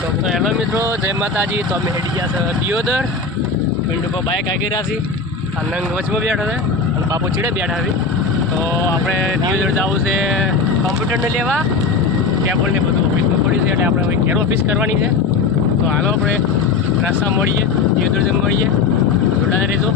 તો હેલો મિત્રો, જય માતાજી. તો અમે હેડી ગયા છે દિયોદર. પિંડ ઉપર બાઇક આગી રહ્યા છીએ. નંગ વચમાં બેઠા છે અને બાપુ ચીડે બેઠા છે. તો આપણે દિયોદર જવું છે કોમ્પ્યુટરને લેવા. ટેબલને બધું ઓફિસમાં પડ્યું છે એટલે આપણે હવે ઘેર ઓફિસ કરવાની છે. તો હાલો આપણે રસ્તા મળીએ, દિયોદર જમ મળીએ. જોડાયા રહેજો.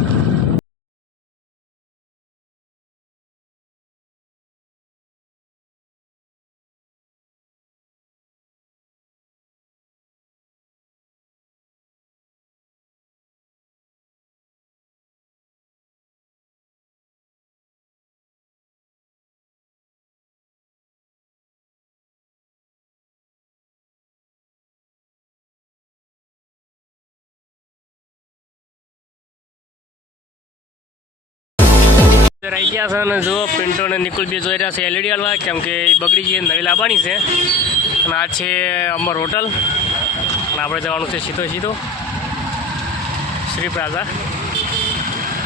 અંદર આવી ગયા છે અને જો પિન્ટો અને નિકુલ બી જોઈ રહ્યા છે એલઈડી વાળવા કેમ કે એ બગડી ગઈ નવી લાવવાની છે. અને આ છે અમર હોટલ. અને આપણે જવાનું છે સીધો સીધો શ્રી પ્લાઝા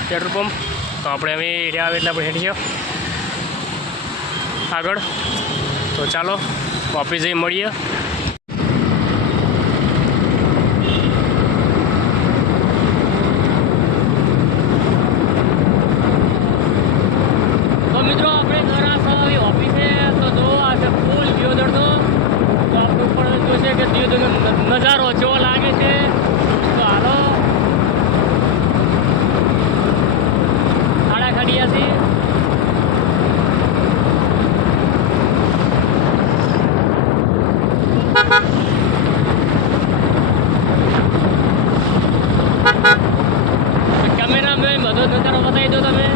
પેટ્રોલ પંપ. તો આપણે હવે એરિયા આવે એટલે આપણે હેઠી આગળ. તો ચાલો ઓફિસ જઈ મળીએ તો મિત્રો આપણે દ્વારા આવી ઓફિસે તો જો આ છે ફૂલ દિયોદર તો તો આપણે ઉપર જોશે કે દિયોદરનો નજારો કેવો લાગે છે તો હાલો ખાડા ખાડીયા છીએ કેમેરામેન બધો નજારો તમે.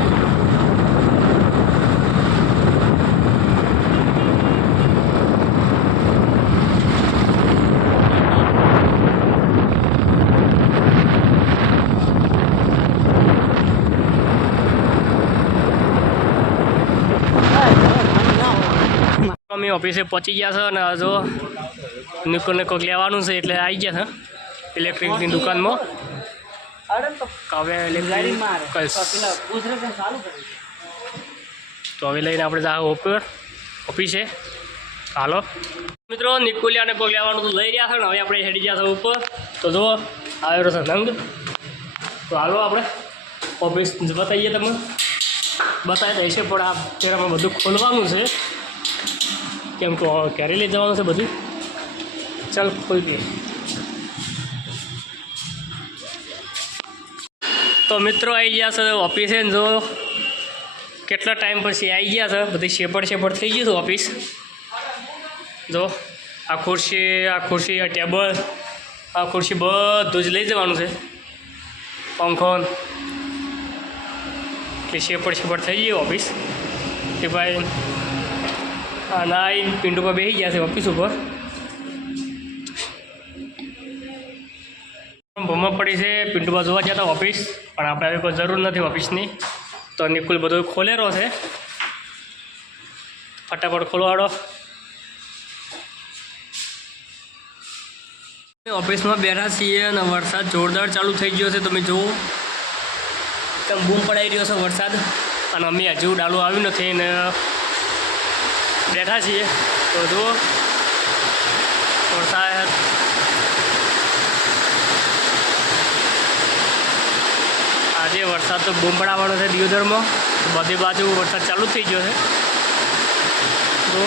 અમે ઓફિસે પહોંચી ગયા છે અને જો નિકોને કોઈક લેવાનું છે એટલે આવી ગયા છે. ઇલેક્ટ્રિકની દુકાનમાં. હવે તો હવે લઈને આપણે જા ઓપર. ઓફિસે હાલો. મિત્રો નિકુલિયાને કોઈ લેવાનું તો લઈ રહ્યા છે ને હવે આપણે હેડી ગયા છે ઉપર. તો જુઓ આવ્યો છે નંગ. તો હાલો આપણે. ઓફિસ બતાવીએ તમે બતાવી દઈશે પણ આ ફેરામાં બધું ખોલવાનું છે. કેમ કે ક્યારે લઈ જવાનું છે બધું. ચાલ ખોલી દઈએ. તો મિત્રો આવી ગયા છે ઓફિસે જો કેટલા ટાઈમ પછી આવી ગયા છે, બધી શેપડ શેપડ થઈ ગયું છે ઓફિસ જો, આ ખુરશી આ ખુરશી, આ ટેબલ, આ ખુરશી બધું જ લઈ જવાનું છે. પંખો કે શેપડ શેપડ થઈ ગઈ ઓફિસ કે ભાઈ આ નાઈ પિંડ ઉપર બેસી ગયા છે ઓફિસ ઉપર. ભમા પડી છે પિંડુમાં જોવા ગયા હતા ઓફિસ પણ આપણે હવે કોઈ જરૂર નથી ઓફિસની તો નિકુલ બધો ખોલેલો છે. ફટાફટ ખોલવાડો ઓફિસમાં બેઠા છીએ અને વરસાદ જોરદાર ચાલુ થઈ ગયો છે, તમે જુઓ. એકદમ બૂમ પડાઈ રહ્યો છે વરસાદ. અને અમે હજુ ડાળું આવ્યું નથી ને બેઠા છીએ. તો જુઓ વરસાદ આજે વરસાદ તો બૂમ પડાવવાનો છે દિયોદરમાં. બધી બાજુ વરસાદ ચાલુ થઈ ગયો છે. તો